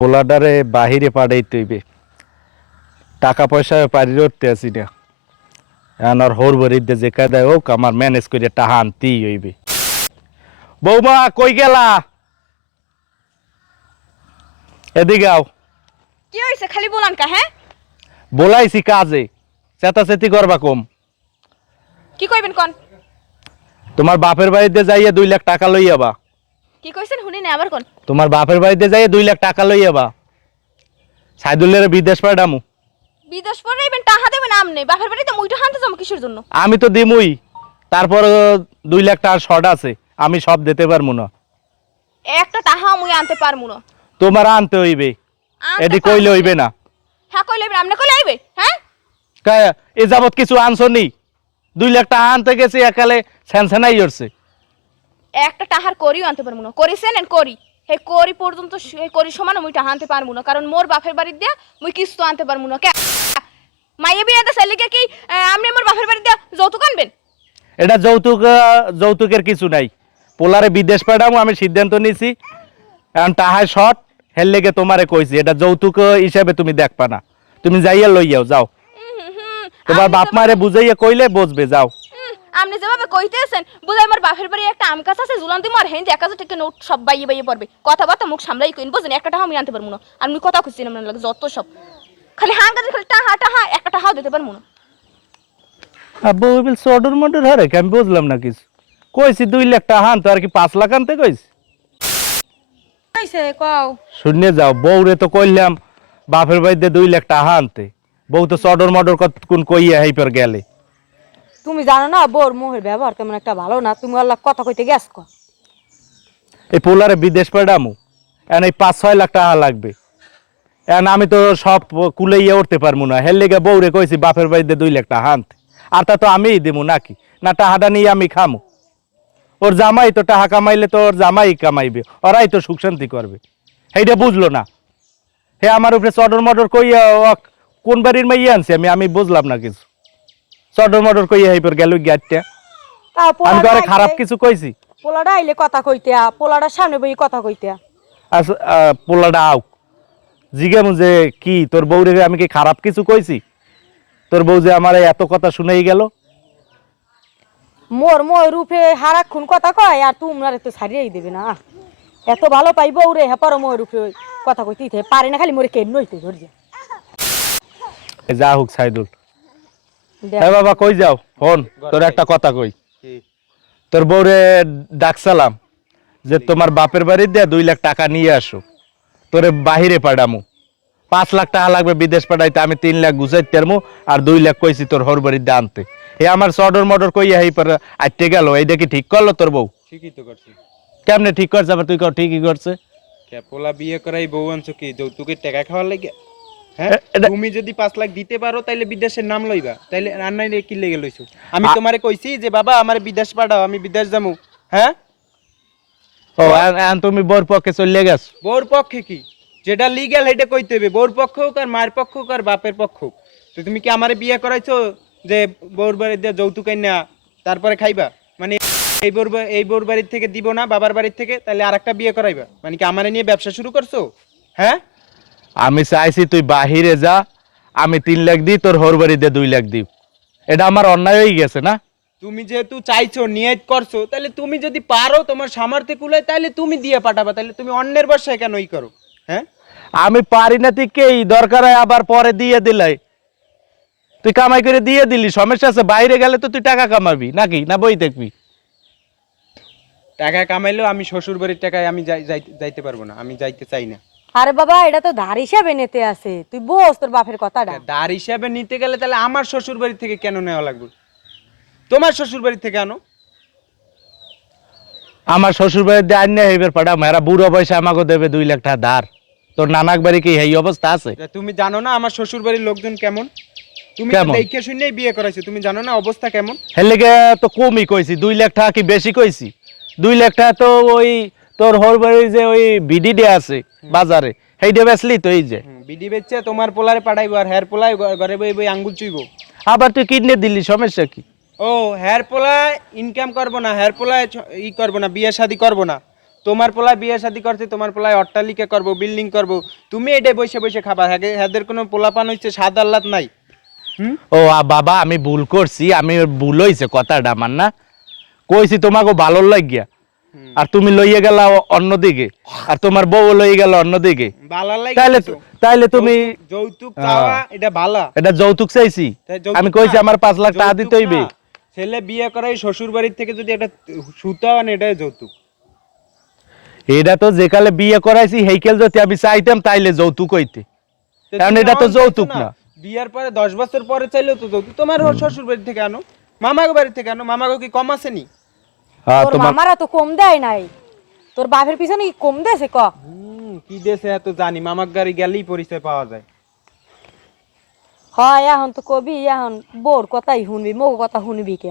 পোলাডারে বাহিরে পাঠাইতে হইবে টাকা পয়সা পারি উঠতে আসি না। আর হোর বরিতে যে কায়দায় হোক আমার ম্যানেজ করে টাকা আনতেই হইবে। বৌমা কই গেলা? এদিকে আও। কি হয়েছে খালি বলান কা হ্যাঁ? বলাইছি কাজে। চেতাচেতি করবা কম। কি কইবেন কোন? তোমার বাপের বাড়িতে যাইয়া দুই লাখ টাকা লই যাবা কি কইছেন? শুনি না আবার কোন? তোমার বাপের বাড়িতে যাইয়া দুই লাখ টাকা লই যাবা সাইদুল্লের বিদেশ পাঠামু। বিদেশ পরে এবেন টাহা দেবেন আমনে বাপের বাড়িতে মুইটা হানতে যাব কিসের জন্য? আমি তো দিমুই। তারপর দুই লাখ টাকার শর্ট আছে। আমি সব দিতে পারব না। একটা টাহা মুই আনতে পারমু না। তোমার আনতে হইবে। এটি কইলে হইবে না। হ্যাঁ কইলে এবেন আমনে কইলে আইবে হ্যাঁ? এ যাবৎ কিছু আনছো নি? দুই লাখ টাকা আনতে গেছি একালে স্যানসেনাই হচ্ছে একটা টাহার করিও আনতে পারমু না। করিছেন এন করি। হে করি পর্যন্ত হে করি সমান মুই টাহা আনতে পারমু না। কারণ মোর বাপের বাড়ি দিয়া মুই কিস্তো আনতে পারমু না। কে মাইয়ে বিয়ে দা সেলিকে কি আপনি মোর বাপের বাড়ি দিয়া যৌতুক আনবেন? এটা যৌতুক যৌতুকের কিছু নাই। পোলারে বিদেশ পাঠামু আমি সিদ্ধান্ত নিছি। এখন টাহায় শর্ট হের লেগে তোমারে কইছি এটা যৌতুক হিসাবে তুমি দেখবা না। তুমি যাইয়া লইয়াও যাও। তোমার বাপ মারে বুঝাইয়া কইলে বুঝবে যাও। আপনি যেভাবে কইতেছেন বুঝাই আমার বাপের বাড়ি একটা আম গাছ আছে জুলান দিমু আর হেন যে এক হাজার নোট সব বাইয়ে বাইয়ে পড়বে। কথাবার্তা মুখ সামলাই কইন বুঝেন একটা টাকা আমি আনতে পারব না। আর আমি কথা খুঁজছি না মনে লাগে যত সব। খালি হাঁ গাছে খালি টাহা টাহা একটা টাহাও দিতে পারব না। আব্বু বিল সডর মডর হারে কি? আমি বুঝলাম না কিছু। কইছি দুই লাখ টাকা আনতো আর কি পাঁচ লাখ আনতে কইছি? কও। শুনে যাও বউরে তো কইলাম বাপের বাড়িতে দুই লাখ টাকা আনতে। বউ তো চডর মডর কোন কইয়া হাইপার গেলে। তুমি জানো না, বোর মোহের ব্যবহার তেমন একটা ভালো না। তুমি আল্লাহ কথা কইতে গেছ কো? এই পোলারে বিদেশ পাঠামু এখন এই পাঁচ ছয় লাখ টাকা লাগবে। এখন আমি তো সব কুলাইয়া উঠতে পারব না। হের লেগে বউরে কইছি, বাপের বাড়িতে দুই লাখ টাকা আনতে। আর তা তো আমিই দেবো নাকি? না টাকাটা নিয়ে আমি খামু। ওর জামাই তো টাকা কামাইলে তো ওর জামাই কামাইবে, ওরাই তো সুখ শান্তি করবে। সেইটা বুঝলো না। হে আমার উপরে চডর মডর কইয়া কোন বাড়ির মাইয়া আনছি আমি আমি বুঝলাম না কিছু। চডর মডর কইয়া হাইপার গেল গিয়ারটা তা আমি তো আরে খারাপ কিছু কইছি। পোলাটা আইলে কথা কইতে পোলাটার সামনে বই কথা কইতে আচ্ছা আহ, পোলাটা জিগে যে কি তোর বউরে আমি কি খারাপ কিছু কইছি? তোর বউ যে আমার এত কথা শুনেই গেল? মোর মোর রূপে হারাক্ষণ কথা কয় আর তোমরা তো ছাড়িয়েই দেবে না। এত ভালো পাই পাইব ওরে হেপারো মোর রূপে কথা কইতে ইতে। পারে না খালি মোরে কেন নইতে ধরছে। এ যা হোক সাইদুল। হ্যাঁ বাবা কই যাও? ফোন তোর একটা কথা কই। তোর বউরে ডাকসালাম যে তোমার বাপের বাড়ি দিয়ে দুই লাখ টাকা নিয়ে আসো। তোরে বাহিরে পাঠামু। পাঁচ লাখ টাকা লাগবে বিদেশ পাঠাইতে আমি তিন লাখ গুছাইতে পারমু আর দুই লাখ কইছি তোর হর বাড়ির দিয়ে আনতে। এ আমার সডর মডর কইয়া হেই পর আইতে গেল। এইটা কি ঠিক করল তোর বউ? ঠিকই তো করছি। কেমনে ঠিক করছে? আবার তুই কর ঠিকই করছে। ক্যাপোলা বিয়ে করাই বউ আনছো কি? যৌতুকের টাকা খাওয়ার লাগে? তুমি যদি পাঁচ লাখ দিতে পারো তাইলে বিদেশের নাম লইবা। তাইলে রান্নাই কি লেগে লইছো? আমি তোমারে কইছি যে বাবা আমার বিদেশ পাঠাও আমি বিদেশ যাব হ্যাঁ? ও তুমি বোর পক্ষে চলে গেছ? বউর পক্ষে কি? যেটা লিগ্যাল সেটা কইতে হবে বউর পক্ষ হোক আর মায়ের পক্ষ হোক আর বাপের পক্ষ হোক। তো তুমি কি আমারে বিয়ে করাইছো যে বউর বাড়িতে দিয়ে যৌতুক না তারপরে খাইবা? মানে এই বউর বা- এই বউর বাড়ির থেকে দিব না বাবার বাড়ির থেকে তাহলে আরেকটা বিয়ে করাইবা? মানে কি আমারে নিয়ে ব্যবসা শুরু করছ? হ্যাঁ? আমি চাইছি তুই বাহিরে যা আমি তিন লাখ দিই তোর হর বাড়িতে দুই লাখ দিই। এটা আমার অন্যায় হয়ে গেছে না? তুমি যেহেতু চাইছো নিয়ত করছ তাহলে তুমি যদি পারো তোমার সামর্থ্য কুলায় তাহলে তুমি দিয়ে পাঠাবা তাহলে তুমি অন্যের বাসায় কেন ই করো হ্যাঁ? আমি পারি না তুই কে দরকার হয় আবার পরে দিয়ে দিলাই। তুই কামাই করে দিয়ে দিলি সমস্যা আছে বাইরে গেলে তো তুই টাকা কামাবি নাকি? না বই দেখবি? টাকা কামাইলেও আমি শ্বশুর বাড়ির টাকায় আমি যাই- যাই- যাইতে পারব না আমি যাইতে চাই না। আরে বাবা এটা তো ধার হিসাবে নিতে আছে। তুই বোস তোর বাপের কথাটা। দার হিসাবে নিতে গেলে তাহলে আমার শ্বশুর বাড়ি থেকে কেন নেওয়া লাগবে? তোমার শ্বশুর বাড়ি থেকে আনো। আমার শ্বশুর বাড়িতে আন্য হইবার পাঠা মেরা বুড়ো পয়সা আমাকে দেবে দুই লাখ টাকা ধার। তোর নানাক বাড়ি কি এই অবস্থা আছে? তুমি জানো না আমার শ্বশুর বাড়ির লোকজন কেমন? তুমি? দেখে শুনেই বিয়ে করাইছো। তুমি জানো না অবস্থা কেমন? হেলেগে তো কমই কইছি দুই লাখ টাকা কি বেশি কইছি? দুই লাখ টাকা তো ওই তোর হর বাড়ির যে ওই বিডিডে আছে বাজারে। সেইটা বেচলি তো এই যে। বিডি বেচছে তোমার পোলারে পাঠাইবো আর হেয়ার পোলায় ঘরে বই বই আঙ্গুল চুইবো। আবার তুই কিডনি দিলি সমস্যা কি? ও হেয়ার পোলায় ইনকাম করব না হেয়ার পোলায় ই করব না বিয়ে শাদি করব না। তোমার পোলায় বিয়ে শাদী করছে তোমার পোলায় অট্টালিকা করব বিল্ডিং করব। তুমি এটাই বসে বসে খাবা হ্যাঁ হ্যাদের কোনো পোলাপান হচ্ছে সাদ আহ্লাদ নাই। হুম? ও আ বাবা আমি ভুল করছি আমি ভুল হইছে কথাটা আমার না কইছি তোমাকে ভালো লাগিয়া। আর তুমি লইয়ে গেলা অন্যদিকে। আর তোমার বউ লইয়ে গেল অন্যদিকে। তাইলে তাইলে তুমি যৌতুক চাওয়া এটা বালা। এটা যৌতুক চাইছি। আমি কইছি আমার পাঁচ লাখ টাকা দিতে হইবে ছেলে বিয়ে করাই শ্বশুর বাড়ির থেকে যদি একটা সুতা আনে এটাই যৌতুক। এটা তো যেকালে বিয়ে করাইছি হেইকেল যদি আমি চাইতাম তাইলে যৌতুক হইতে। কারণ এটা তো যৌতুক না। বিয়ার পরে দশ বছর পরে চাইলেও তো যৌতুক। তোমার শ্বশুর বাড়ি থেকে আনো মামাগো বাড়ি থেকে আনো। মামাগো কি কম আসেনি? তোর মামারা তো কম দেয় নাই। তোর বাপের পিছনে কি কম দেছে ক? কি দেশে এত জানি মামার গাড়ি গেলেই পরিচয় পাওয়া যায়। হয় এখন তো কবি এখন বোর কথাই শুনবি মো কথা শুনবি কে?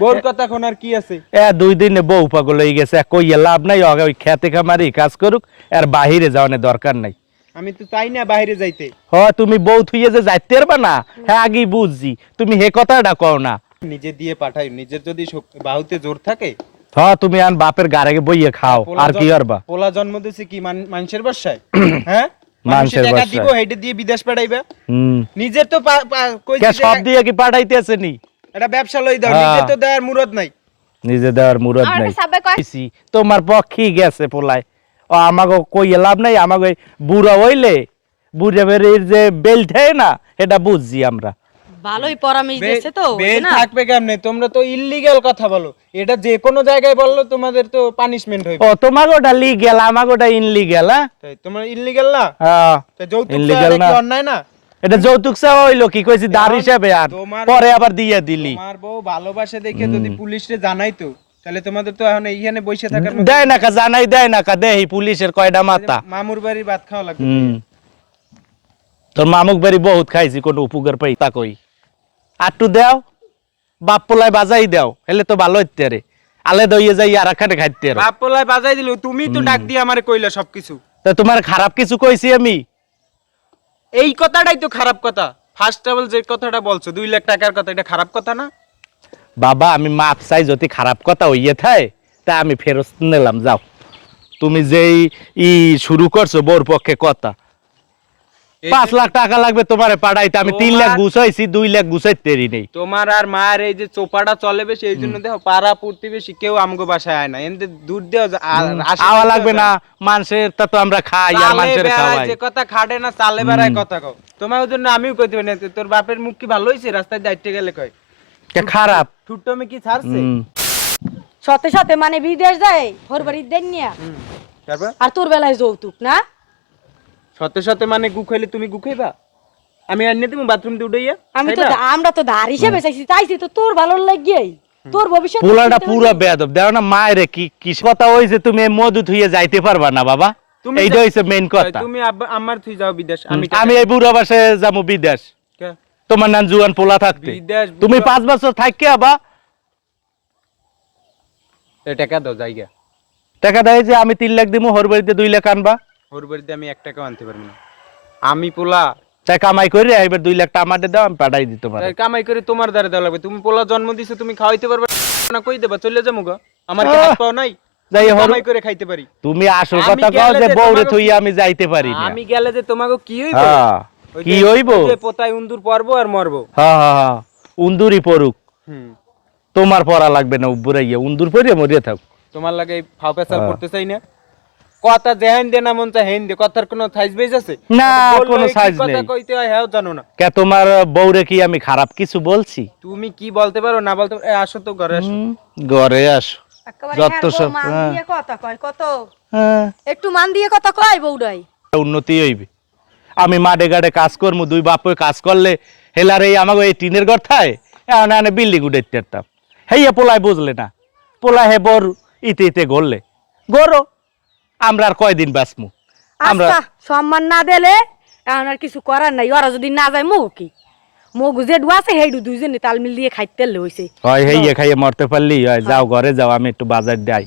বোর কথা এখন আর কি আছে? এ দুই দিনে বউ পাগল হয়ে গেছে কইয়া লাভ নাই ওই খেতে খামারি কাজ করুক আর বাহিরে যাওয়ানোর দরকার নাই। আমি তো চাই না বাইরে যাইতে। হ তুমি বউ থুইয়ে যে যাইতে পারবা না হ্যাঁ আগেই বুঝছি তুমি হে কথাটা কও না। নিজে দিয়ে পাঠাই নিজের যদি বাহুতে জোর থাকে। হ তুমি আন বাপের বইয়ে খাও আর কি করবা? পোলা জন্ম দিছে কি মানুষের বাসায়? হ্যাঁ? মানুষের টাকা দিব হেইটা দিয়ে বিদেশ পাঠাইবে। হুম। নিজের তো পা- পা- কইছি কে যে সব দিয়ে কি পাঠাইতেছে নি এটা ব্যবসা লই দাও হ্যাঁ। নিজের তো দেওয়ার মুরত নাই। নিজে দেওয়ার মুরদ নাই। তোমার পক্ষেই গেছে পোলায়। ও আমাকে কইয়ে লাভ নাই আমাকে বুড়া হইলে বুড়া বেরির যে বেল্ট হয় না? এটা বুঝছি আমরা। ভালোই পরামর্শ দিয়েছে তো বেল থাকবে কেমনে? তোমরা তো ইল্লিগ্যাল কথা বলো। এটা যে কোনো জায়গায় বলল তোমাদের তো পানিশমেন্ট হইবে। ও তোমাকে ওটা লিগেল আমাকে ওটা ইনলিগেল হ্যাঁ? তাই তোমরা ইল্লিগ্যাল না? হ্যাঁ তাই যৌতুক চাওয়াটা না। অন্যায় না? এটা যৌতুক চাওয়া হইল কি? কইছি দার হিসাবে আর। পরে আবার দিয়ে দিলি। তোমার বউ ভালোবাসে দেখে যদি পুলিশে জানাইতো তাহলে তোমাদের তো এখন এইখানে বসে থাকার মতো- দেয় না কা জানাই দেয় না কা দেহি পুলিশের কয়টা মাথা। মামুর বাড়ির ভাত খাওয়া লাগবে। তোর মামুক বাড়ি বহুত খাইছি কোন উপকার পাই তা কই। আটটু দেও বাপ পোলাই বাজাই দেও হেলে তো ভালো হইতে রে আলে দইয়ে যাই আর এখানে খাইতে রে। বাপ পোলায় বাজাই দিল তুমি তো ডাক দিয়ে আমারে কইলা সবকিছু। তা তোমার খারাপ কিছু কইছি আমি? এই কথাটাই তো খারাপ কথা। ফার্স্ট অল যে কথাটা বলছো দুই লাখ টাকার কথা এটা খারাপ কথা না? বাবা আমি মাপ চাই যদি খারাপ কথা হইয়ে থাকে তা আমি ফেরত নিলাম যাও। তুমি যেই ই শুরু করছ বোর পক্ষে কথা। পাঁচ লাখ টাকা লাগবে তোমার পাঠাইতে। আমি তিন লাখ গুছাইছি দুই লাখ গুছাইতেরি নেই। তোমার আর মায়ের এই যে চোপাটা চলে বেশি এই জন্য দেখো পাড়া প্রতিবেশী কেউ আমগো বাসায় আয় না। এমনি দূর দেওয়া লাগবে না। মানুষের তা তো আমরা খাই আর মানুষের খাওয়াই। যে কথা খাটে না চালে বেড়ায় কথা কও। তোমার ওই জন্য আমিও কইতে পারি না তোর বাপের মুখ কি ভালো হইছে? রাস্তায় দাইতে গেলে কয়। কে খারাপ। ঠুট্টো আমি কি ছাড়ছে? সাথে সাথে মানে বিদেশ যায় ঘর বাড়ির দেন নিয়া তারপর? আর তোর বেলায় যৌতুক না? সতে সতে মানে গু খাইলে তুমি গু খাইবা? আমি আনিয়ে তুমি বাথরুম দিয়ে উঠাইয়া? আমি তো আমরা তো ধার হিসেবে চাইছি চাইছি তো তোর ভালো লাগিয়েই। তোর ভবিষ্যৎ পোলাটা পুরো বেদব দেও না মায়ের কি কি কথা হইছে তুমি এই মধু থুইয়ে যাইতে পারবা না বাবা। তুমি এইটা হইছে মেইন কথা। তুমি আমার তুই যাও বিদেশ আমি আমি এই বুড়া বাসে যাব বিদেশ। কে? তোমার নাম জুয়ান পোলা থাকতে। তুমি পাঁচ বছর থাককে আবা। টাকা দাও জায়গা টাকা দেয় যে আমি তিন লাখ দিমু হর বাড়িতে দুই লাখ আনবা। ওর বাড়িতে আমি এক টাকাও আনতে পারব না। আমি পোলা তাই কামাই করে এবার দুই লাখ টাকা আমাদের দাও আমি পাঠাই দিতে পারি তাই কামাই করে তোমার দ্বারা দেওয়া লাগবে। তুমি পোলা জন্ম দিছো তুমি খাওয়াইতে পারবে না কই দেবা? চলে যাব গো। আমার কি হাত পাও নাই? যাই কামাই করে খাইতে পারি। তুমি আসল কথা কও যে বউরে থুইয়ে আমি যাইতে পারি না। আমি গেলে যে তোমাকে কি হইব? হ্যাঁ কি হইব? যে পোতায় উন্দুর পরবো আর মরবো। হ্যাঁ হ্যাঁ হ্যাঁ উন্দুরি পড়ুক তোমার পড়া লাগবে না উব্বুরাইয়া উন্দুর পড়িয়ে মরিয়ে থাক। তোমার লাগে ফাও পেশাল হ্যাঁ। করতে চাই না। কথা যেহেন দে না মন চাই হেন দে কথার কোনো সাইজ বেজ আছে? না, কোনো কি size কথা কইতে হয় হ্যাঁ জানো না। কে তোমার বউরে কি আমি খারাপ কিছু বলছি? তুমি কি বলতে পারো না বলতে পারো? এ, আসো তো ঘরে আসো। হুম, ঘরে আসো। একেবারে যত হ্যাঁ, সব, মান হ্যাঁ। দিয়ে কথা কয় কত? হ্যাঁ। একটু মান দিয়ে কথা কয় বউরাই। উন্নতি হইবে। আমি মাঠে ঘাটে কাজ করব দুই বাপে কাজ করলে হেলার এই আমাকে এই টিনের ঘর থায়? এখন এনে বিল্ডিং উঠাইতে পারতাম হেইয়া পোলায় বুঝলে না। পোলা হে বর ইতে ইতে গড়লে। গড়ো। আমরা আর কয়দিন বাঁচমু? আমরা আচ্ছা সম্মান না দিলে এখন আর কিছু করার নাই। ওরা যদি না যায় মুখ কি? মগু যে আছে হেডু দুইজনে তাল মিল দিয়ে খাইতে লইছে হয় হেইয়ে খাইয়ে মরতে পারলি হয় যাও ঘরে যাও আমি একটু বাজার যাই